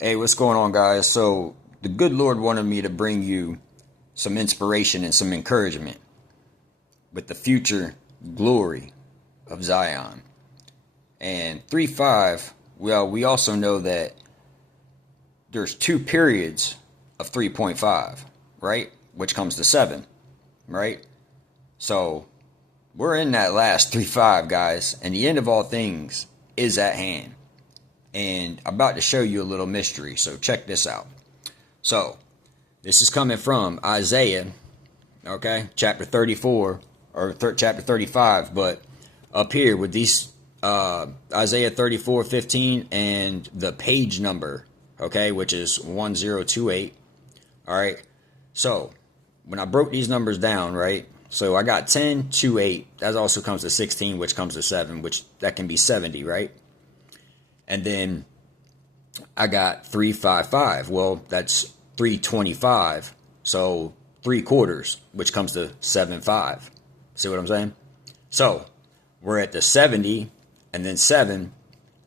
Hey, what's going on, guys? So, the good Lord wanted me to bring you some inspiration and some encouragement with the future glory of Zion. And 3:5, well, we also know that there's two periods of 3.5, right? Which comes to 7, right? So, we're in that last 3:5, guys, and the end of all things is at hand. And I'm about to show you a little mystery, so check this out. So, this is coming from Isaiah, okay, chapter 34 or chapter 35, but up here with these Isaiah 34:15 and the page number, okay, which is 1028. All right. So, when I broke these numbers down, right? So, I got 10 to 8. That also comes to 16, which comes to 7, which that can be 70, right? And then I got 355. Well, that's 325. So 3/4, which comes to 7/5. See what I'm saying? So we're at the 70 and then 7.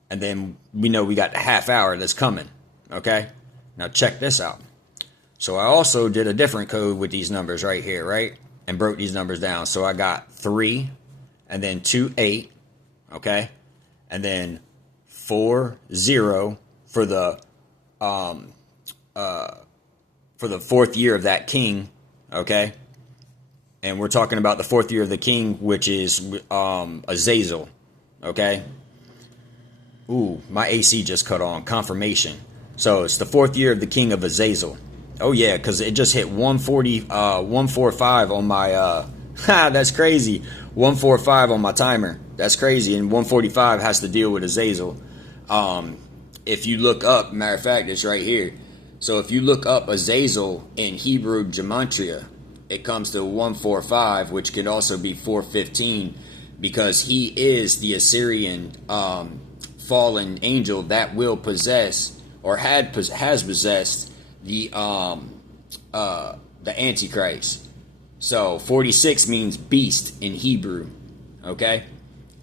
And then we know we got the half hour that's coming. Okay? Now check this out. So I also did a different code with these numbers right here, right? And broke these numbers down. So I got 3 and then 2, 8. Okay? And then 4, 0 for the fourth year of that king, okay? And we're talking about the fourth year of the king, which is Azazel, okay? Ooh, my AC just cut on. Confirmation. So it's the fourth year of the king of Azazel. Oh yeah, because it just hit 145 on my that's crazy. 145 on my timer. That's crazy. And 145 has to deal with Azazel. If you look up, matter of fact, it's right here. So if you look up Azazel in Hebrew gematria, it comes to 145, which could also be 415, because he is the Assyrian fallen angel that will possess or has possessed the Antichrist. So 46 means beast in Hebrew, okay?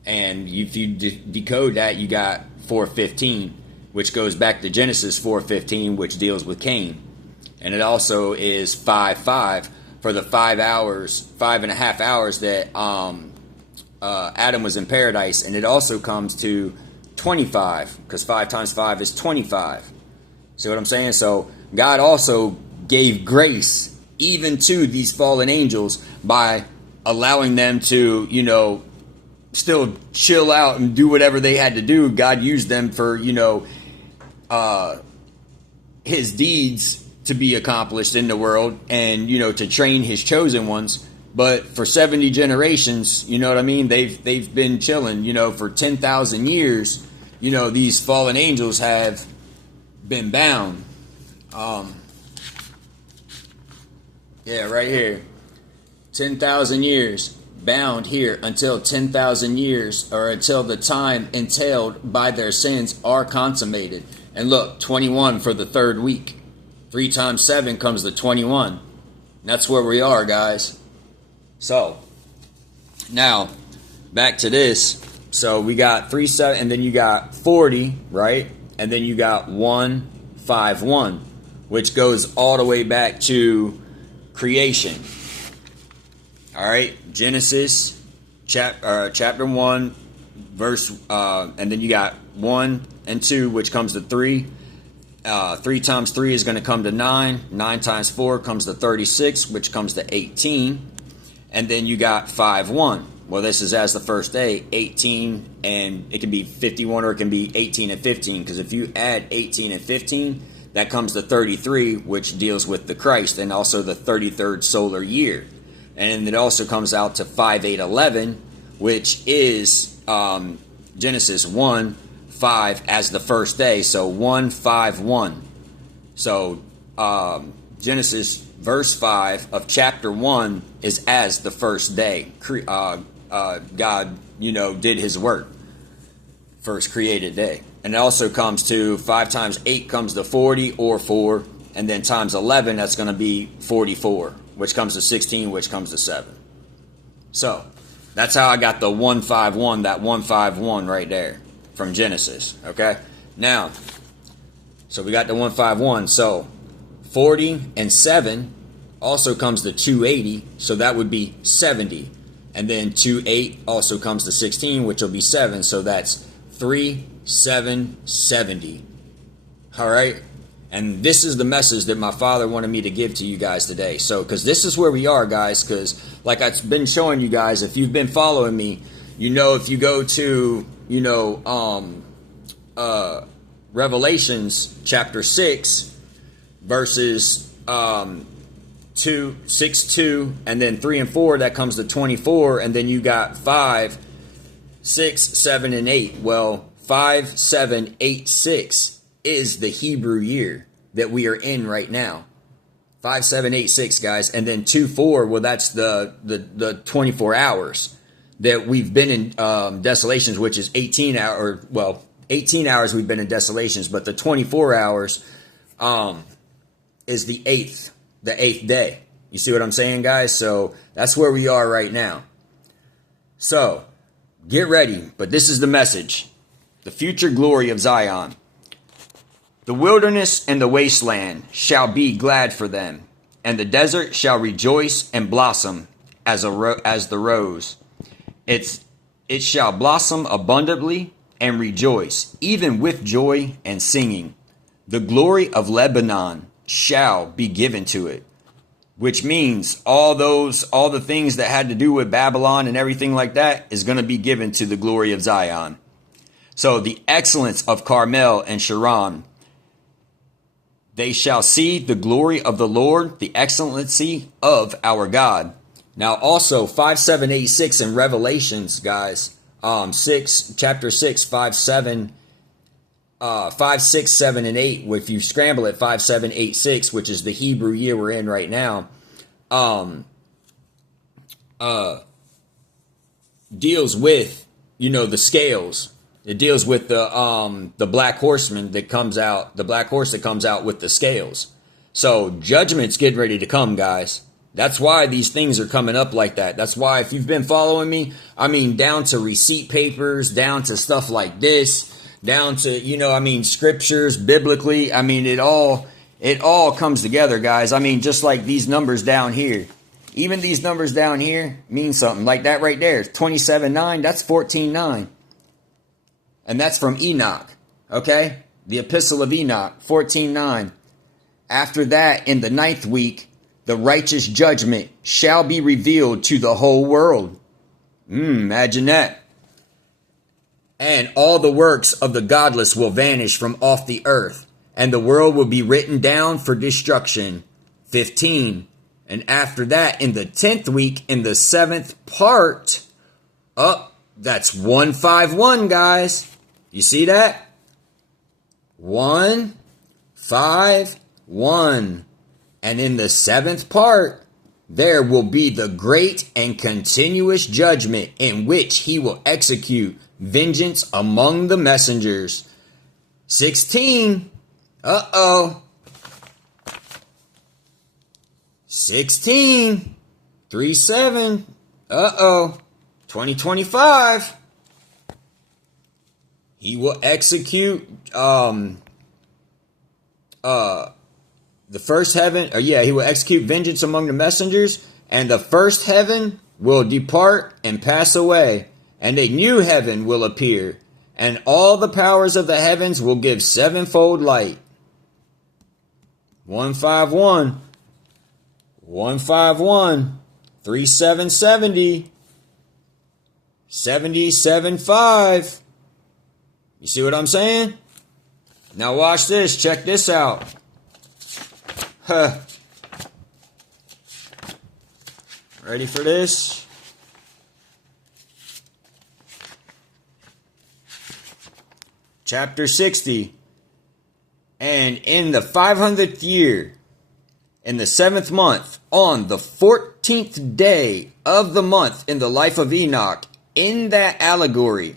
And if you decode that, you got 415, which goes back to Genesis 4:15, which deals with Cain. And it also is 5:5 for the 5.5 hours that Adam was in paradise. And it also comes to 25, because 5 times 5 is 25. See what I'm saying? So God also gave grace even to these fallen angels by allowing them to, still chill out and do whatever they had to do. God used them for, his deeds to be accomplished in the world and, to train his chosen ones. But for 70 generations, you know what I mean? They've been chilling, for 10,000 years, these fallen angels have been bound. Yeah, right here. 10,000 years bound here until 10,000 years, or until the time entailed by their sins are consummated. And look, 21 for the third week. 3 times 7 comes to 21. That's where we are, guys. So, now, back to this. So we got 3, 7, and then you got 40, right? And then you got 1, 5, 1, which goes all the way back to creation. All right, Genesis chapter 1, verse, and then you got 1 and 2, which comes to 3. 3 times 3 is going to come to 9. 9 times 4 comes to 36, which comes to 18. And then you got 5, 1. Well, this is as the first day, 18, and it can be 51 or it can be 18 and 15, because if you add 18 and 15, that comes to 33, which deals with the Christ and also the 33rd solar year. And it also comes out to 5, 8, 11, which is Genesis 1, 5 as the first day. So 1, 5, 1. So Genesis verse 5 of chapter 1 is as the first day. God, did his work. First created day. And it also comes to 5 times 8 comes to 40 or 4. And then times 11, that's going to be 44, which comes to 16, which comes to 7. So that's how I got the 151, that 151 right there from Genesis. Okay. Now, So we got the 151. So 40 and 7 also comes to 280. So that would be 70. And then 2, 8 also comes to 16, which will be 7. So that's 3, 7, 70. All right. And this is the message that my father wanted me to give to you guys today. So, because this is where we are, guys, because like I've been showing you guys, if you've been following me, you know, if you go to, you know, Revelations chapter 6, verses 2, 6, 2, and then 3 and 4, that comes to 24, and then you got 5, 6, 7, and 8. Well, 5, 7, 8, 6 is the Hebrew year that we are in right now. 5, 7, 8, 6, guys. And then 2, 4, well, that's the 24 hours that we've been in desolations, which is 18 hours. Well, 18 hours we've been in desolations, but the 24 hours is the eighth day. You see what I'm saying, guys? So that's where we are right now. So get ready. But this is the message. The future glory of Zion. The wilderness and the wasteland shall be glad for them, and the desert shall rejoice and blossom as the rose. It shall blossom abundantly and rejoice, even with joy and singing. The glory of Lebanon shall be given to it, which means all the things that had to do with Babylon and everything like that is going to be given to the glory of Zion. So the excellence of Carmel and Sharon, they shall see the glory of the Lord, the excellency of our God. Now also 5, 7, 8, 6 in Revelations, guys. Chapter 6, 5, 7, 5, 6, 7, and 8. If you scramble it, 5, 7, 8, 6, which is the Hebrew year we're in right now, deals with, you know, the scales. It deals with the black horseman that comes out, the black horse that comes out with the scales. So judgment's getting ready to come, guys. That's why these things are coming up like that. That's why if you've been following me, I mean, down to receipt papers, down to stuff like this, down to, you know, I mean, scriptures, biblically, I mean, it all comes together, guys. I mean, just like these numbers down here. Even these numbers down here mean something. Like that right there, 27:9, that's 14:9. And that's from Enoch, okay? The Epistle of Enoch, 14:9. After that, in the 9th week, the righteous judgment shall be revealed to the whole world. Imagine that. And all the works of the godless will vanish from off the earth, and the world will be written down for destruction. 15. And after that, in the 10th week, in the 7th part, that's 151, guys. You see that? 1, 5, 1. And in the 7th part, there will be the great and continuous judgment in which he will execute vengeance among the messengers. 16. 16. 3, 7. 2025. He will execute the first heaven. He will execute vengeance among the messengers, and the first heaven will depart and pass away, and a new heaven will appear, and all the powers of the heavens will give sevenfold light. 151. 151. 3770. 7075. You see what I'm saying? Now watch this. Check this out. Ready for this? Chapter 60. And in the 500th year, in the 7th month, on the 14th day of the month in the life of Enoch, in that allegory,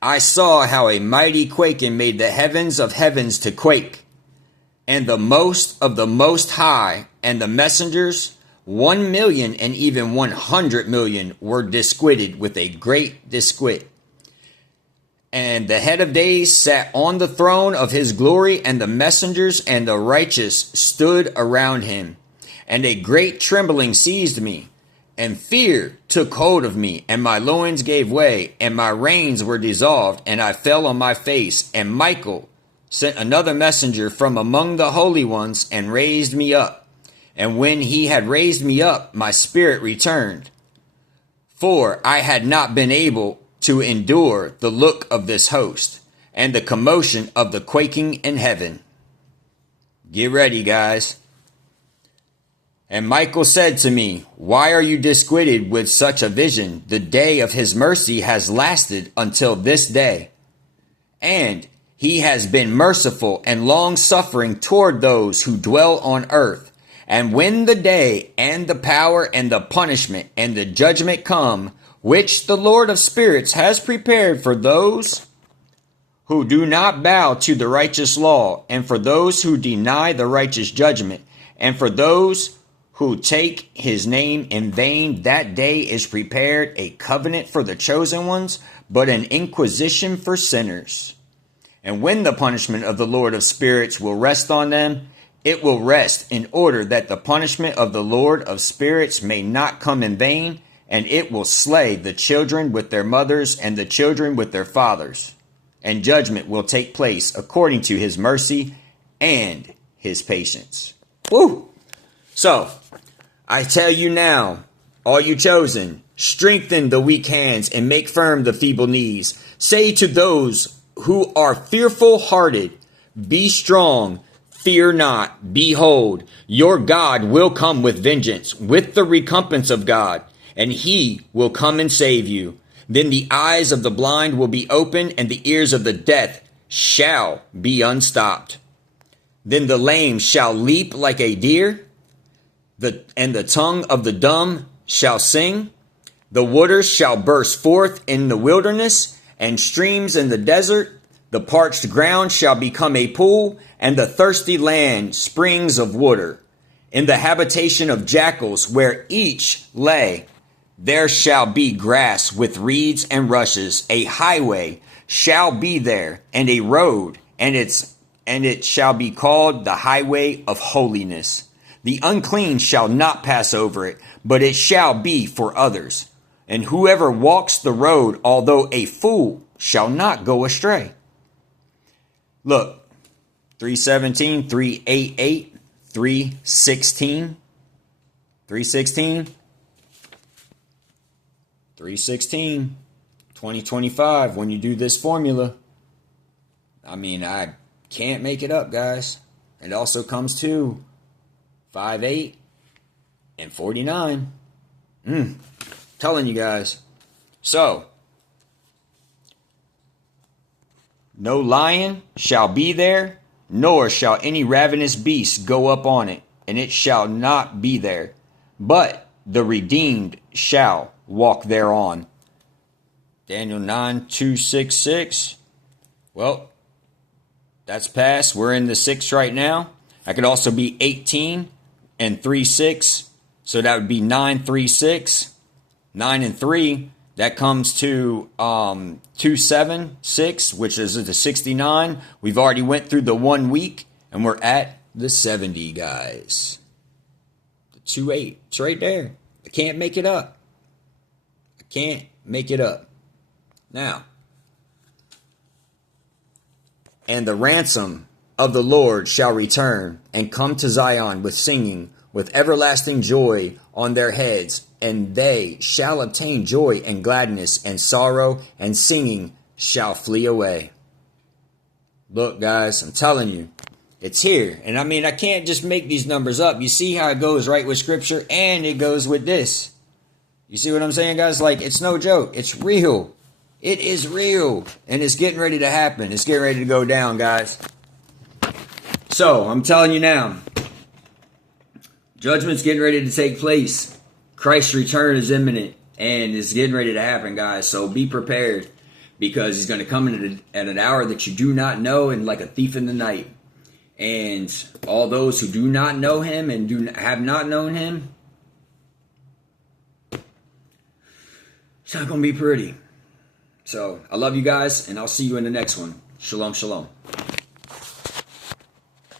I saw how a mighty quaking made the heavens of heavens to quake, and the most of the Most High and the messengers, 1,000,000 and even 100,000,000 were disquitted with a great disquit. And the head of days sat on the throne of his glory, and the messengers and the righteous stood around him. And a great trembling seized me, and fear took hold of me, and my loins gave way, and my reins were dissolved, and I fell on my face. And Michael sent another messenger from among the holy ones, and raised me up. And when he had raised me up, my spirit returned, for I had not been able to endure the look of this host, and the commotion of the quaking in heaven. Get ready, guys. And Michael said to me, why are you disquieted with such a vision? The day of his mercy has lasted until this day, and he has been merciful and long-suffering toward those who dwell on earth. And when the day and the power and the punishment and the judgment come, which the Lord of spirits has prepared for those who do not bow to the righteous law, and for those who deny the righteous judgment, and for those who take his name in vain, that day is prepared a covenant for the chosen ones, but an inquisition for sinners. And when the punishment of the Lord of spirits will rest on them, it will rest in order that the punishment of the Lord of spirits may not come in vain, and it will slay the children with their mothers and the children with their fathers. And judgment will take place according to his mercy and his patience. Woo! So, I tell you now, all you chosen, strengthen the weak hands and make firm the feeble knees. Say to those who are fearful-hearted, be strong, fear not. Behold, your God will come with vengeance, with the recompense of God, and he will come and save you. Then the eyes of the blind will be opened, and the ears of the deaf shall be unstopped. Then the lame shall leap like a deer, and the tongue of the dumb shall sing. The waters shall burst forth in the wilderness, and streams in the desert. The parched ground shall become a pool, and the thirsty land springs of water. In the habitation of jackals, where each lay, there shall be grass with reeds and rushes. A highway shall be there, and a road, and it shall be called the highway of holiness. The unclean shall not pass over it, but it shall be for others. And whoever walks the road, although a fool, shall not go astray. Look, 3:17, 3:8, 3:16, 3:16. 3:16, 2025, when you do this formula. I mean, I can't make it up, guys. It also comes to 5:8 and 49. Telling you guys. So, no lion shall be there, nor shall any ravenous beast go up on it, and it shall not be there. But the redeemed shall walk thereon. Daniel 9:2-6. Well, that's past. We're in the 6 right now. I could also be 18 and 3:6. So that would be 9:3-6. 9 and 3. That comes to 2:7-6, which is the 69. We've already went through the 1 week, and we're at the 70, guys. The 2:8. It's right there. I can't make it up. Can't make it up. Now, and the ransom of the Lord shall return and come to Zion with singing, with everlasting joy on their heads, and they shall obtain joy and gladness, and sorrow and singing shall flee away. Look, guys, I'm telling you, it's here. And I mean, I can't just make these numbers up. You see how it goes right with Scripture, and it goes with this. You see what I'm saying, guys? Like, it's no joke. It's real. It is real. And it's getting ready to happen. It's getting ready to go down, guys. So, I'm telling you now. Judgment's getting ready to take place. Christ's return is imminent. And it's getting ready to happen, guys. So, be prepared. Because he's going to come in at an hour that you do not know, and like a thief in the night. And all those who do not know him and have not known him, it's not going to be pretty. So I love you guys, and I'll see you in the next one. Shalom, shalom.